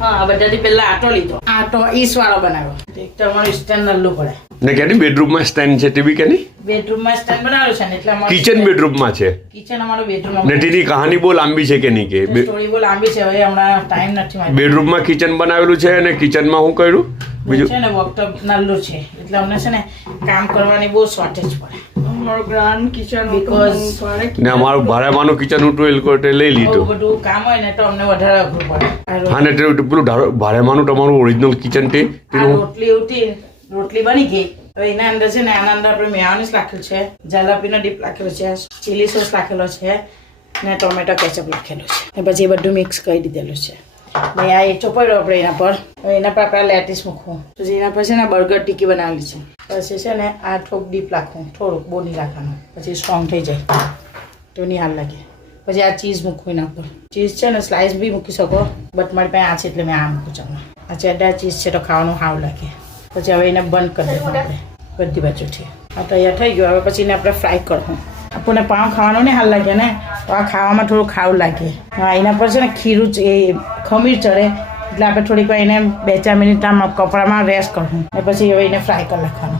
હા બધાથી પહેલા આટો લીધો, આટો ઈસ વાળો બનાવ્યો. એક તો અમારું સ્ટેન્ડ નલ્લું પડે ને કેની બેડરૂમમાં સ્ટેન્ડ છે તે બી કેની બેડરૂમમાં સ્ટેન્ડ બનાવ્યો છે ને એટલે અમારું કિચન બેડરૂમમાં છે કિચન અમારું બેડરૂમમાં. ને તેની કહાની બહુ લાંબી છે કે નહીં કે સ્ટોરી બહુ લાંબી છે, હવે હમણાં ટાઈમ નથી મારી. બેડરૂમમાં કિચન બનાવેલું છે અને કિચનમાં શું કર્યું બીજું છે ને વર્કટોપ નાનું છે એટલે અમને છે ને કામ કરવાની બહુ શોર્ટેજ પડે. અમારું ગ્રાન્ડ કિચન Because ને અમારું ભાડામાંનું કિચન હતું એ લોકો લઈ બહુ લીધું. બધું કામ હોય ને તો અમને વધારે અઘરું પડે. હા ને પેલું ભાડામાંનું તમારું ઓરિજિનલ કિચન તે આ રોટલી ઉઠી રોટલી બની ગઈ. હવે એના અંદર છે ને આના અંદર આપણે મેયોનીઝ રાખેલું છે, જલાપીનો ડીપ રાખેલો છે, ચીલી સોસ રાખેલો છે ને ટોમેટો કેચઅપ રાખેલું છે. ને પછી એ બધું મિક્સ કરી દીધેલું છે. ને આ એ ચોપડ્યો આપણે એના પર. હવે એના પર આપણે લેટીસ મૂકવું. પછી એના પર છે ને બર્ગર ટીકી બનાવેલી છે. પછી છે ને આ થોડુંક ડીપ રાખવું, થોડુંક બહુ નહીં રાખવાનું, પછી સ્ટ્રોંગ થઈ જાય તો નહીં હાલ લાગે. પછી આ ચીઝ મૂકવું એના પર. ચીઝ છે ને સ્લાઇસ બી મૂકી શકો, બટ મારી પાસે આ છે એટલે મેં આ મૂકું છું. આ ચેડા ચીઝ છે તો ખાવાનું હાવ લાગે. પછી હવે એને બંધ કરી દેવું આપણે બધી બાજુથી. આ તૈયાર થઈ ગયું. હવે પછી એને આપણે ફ્રાય કરવું. આપણને પાઉં ખાવાનું ને હાલ લાગે ને તો આ ખાવામાં થોડું ખાવું લાગે. હા એના પર છે ને ખીરું એ ખમીર ચડે એટલે આપણે થોડીક વાર એને 2-4 મિનિટ આમ કપડામાં રેસ્ટ કરવું ને પછી હવે એને ફ્રાય કરી નાખવાનું.